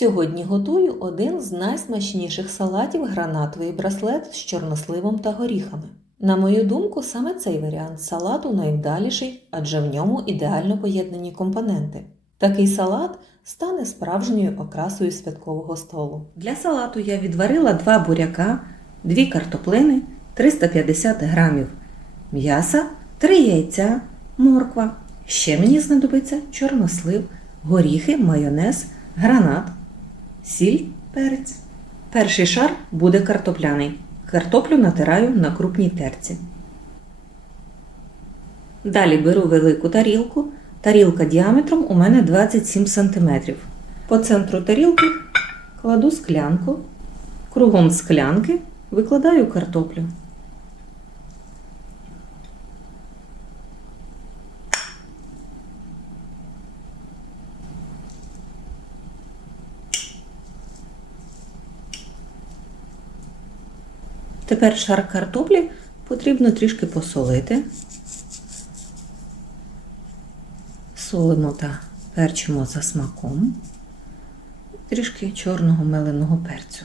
Сьогодні готую один з найсмачніших салатів гранатовий браслет з чорносливом та горіхами. На мою думку, саме цей варіант салату найвдаліший, адже в ньому ідеально поєднані компоненти. Такий салат стане справжньою окрасою святкового столу. Для салату я відварила 2 буряка, 2 картоплини, 350 грамів м'яса, 3 яйця, морква. Ще мені знадобиться чорнослив, горіхи, майонез, гранат, сіль, перець. Перший шар буде картопляний. Картоплю натираю на крупній терці. Далі беру велику тарілку. Тарілка діаметром у мене 27 см. По центру тарілки кладу склянку. Кругом склянки викладаю картоплю. Тепер шар картоплі потрібно трішки посолити. Солимо та перчимо за смаком. Трішки чорного меленого перцю.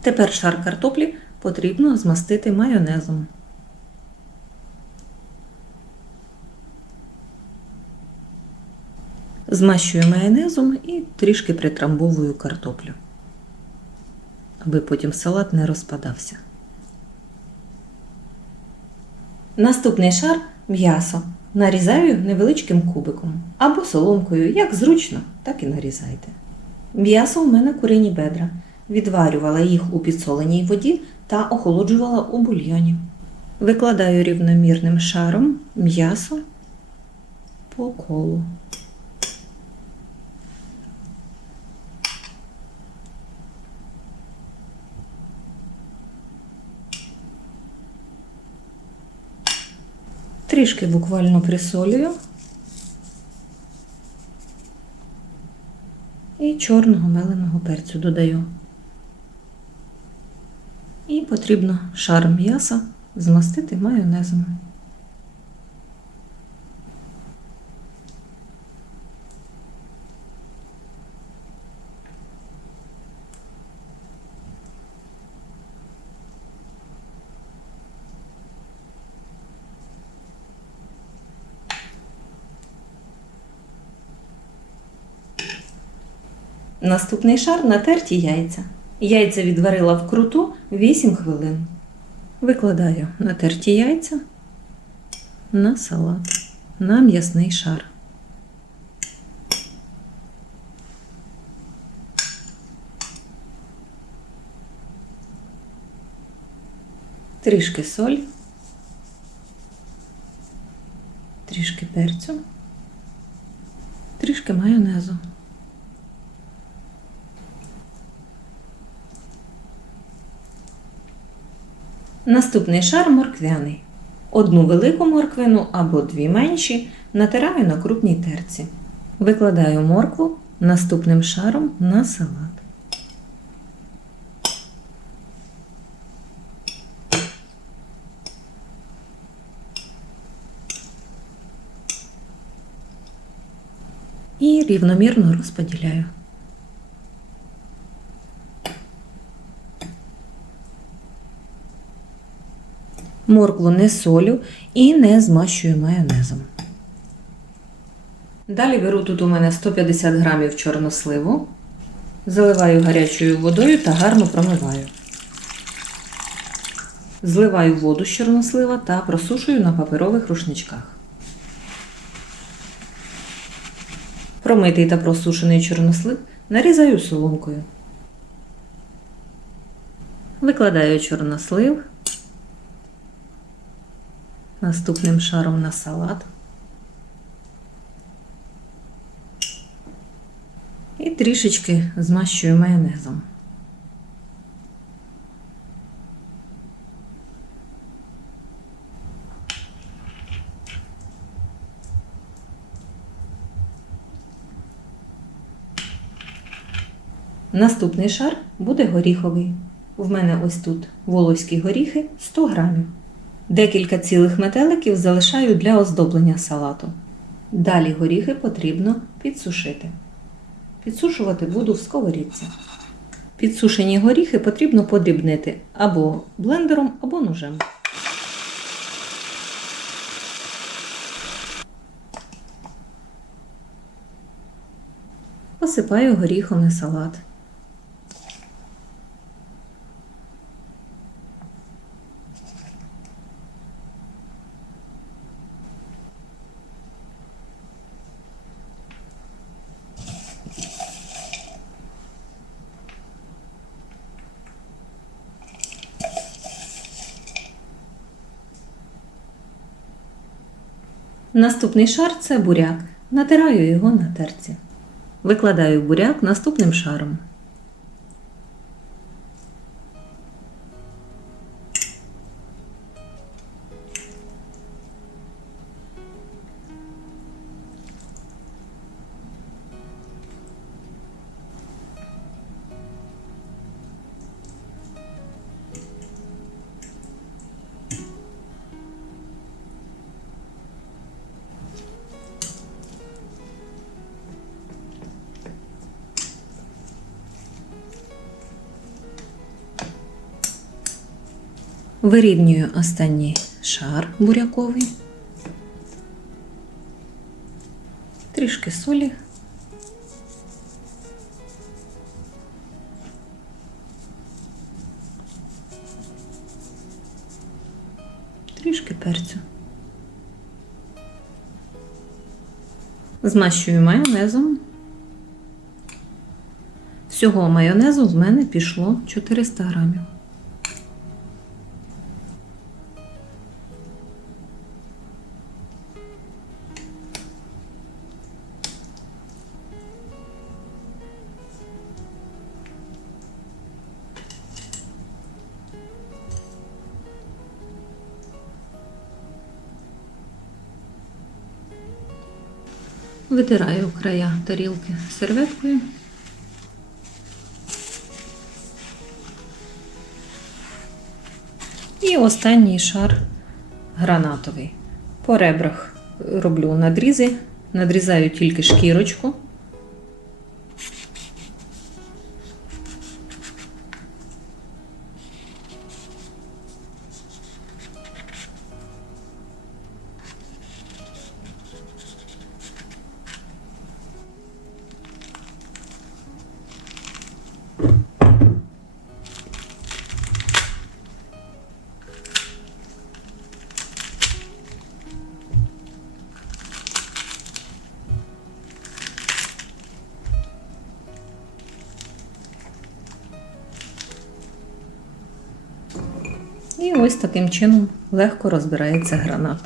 Тепер шар картоплі потрібно змастити майонезом. Змащую майонезом і трішки притрамбовую картоплю аби потім салат не розпадався. Наступний шар м'ясо. Нарізаю невеличким кубиком або соломкою, як зручно, так і нарізайте. М'ясо у мене курині бедра. Відварювала їх у підсоленій воді та охолоджувала у бульйоні. Викладаю рівномірним шаром м'ясо по колу. Трішки буквально присолюю і чорного меленого перцю додаю. І потрібно шар м'яса змастити майонезом. Наступний шар натерті яйця. Яйця відварила вкруту 8 хвилин. Викладаю натерті яйця на салат, на м'ясний шар. Трішки соль, трішки перцю, трішки майонезу. Наступний шар морквяний. Одну велику морквину або дві менші натираю на крупній терці. Викладаю моркву наступним шаром на салат. І рівномірно розподіляю. Моркву не солю і не змащую майонезом. Далі беру тут у мене 150 грамів чорносливу, заливаю гарячою водою та гарно промиваю. Зливаю воду з чорнослива та просушую на паперових рушничках. Промитий та просушений чорнослив нарізаю соломкою. Викладаю чорнослив наступним шаром на салат. І трішечки змащую майонезом. Наступний шар буде горіховий. В мене ось тут волоські горіхи 100 грамів. Декілька цілих метеликів залишаю для оздоблення салату. Далі горіхи потрібно підсушити. Підсушувати буду в сковорідці. Підсушені горіхи потрібно подрібнити або блендером, або ножем. Посипаю горіхами салат. Наступний шар це буряк. Натираю його на терці. Викладаю буряк наступним шаром. Вирівнюю останній шар буряковий. Трішки солі. Трішки перцю. Змащую майонезом. Всього майонезу з мене пішло 400 грамів. Витираю края тарілки серветкою. І останній шар гранатовий. По ребрах роблю надрізи, надрізаю тільки шкірочку. Ось таким чином легко розбирається гранат.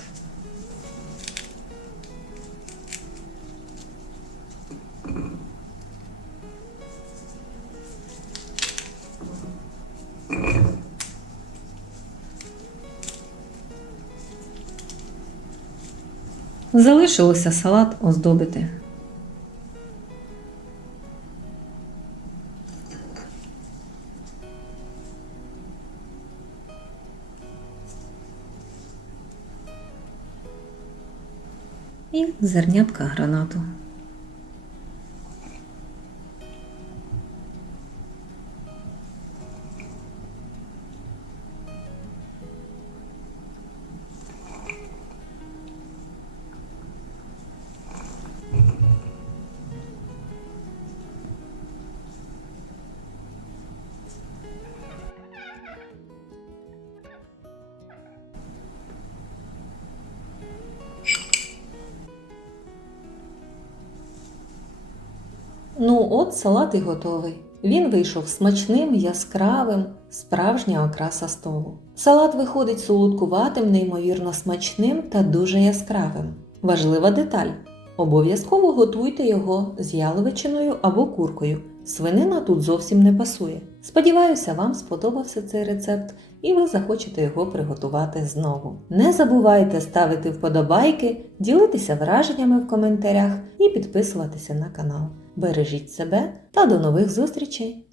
Залишилося салат оздобити. І зернятка гранату. Ну, от салат і готовий. Він вийшов смачним, яскравим, справжня окраса столу. Салат виходить солодкуватим, неймовірно смачним та дуже яскравим. Важлива деталь. Обов'язково готуйте його з яловичиною або куркою. Свинина тут зовсім не пасує. Сподіваюся, вам сподобався цей рецепт і ви захочете його приготувати знову. Не забувайте ставити вподобайки, ділитися враженнями в коментарях і підписуватися на канал. Бережіть себе та до нових зустрічей!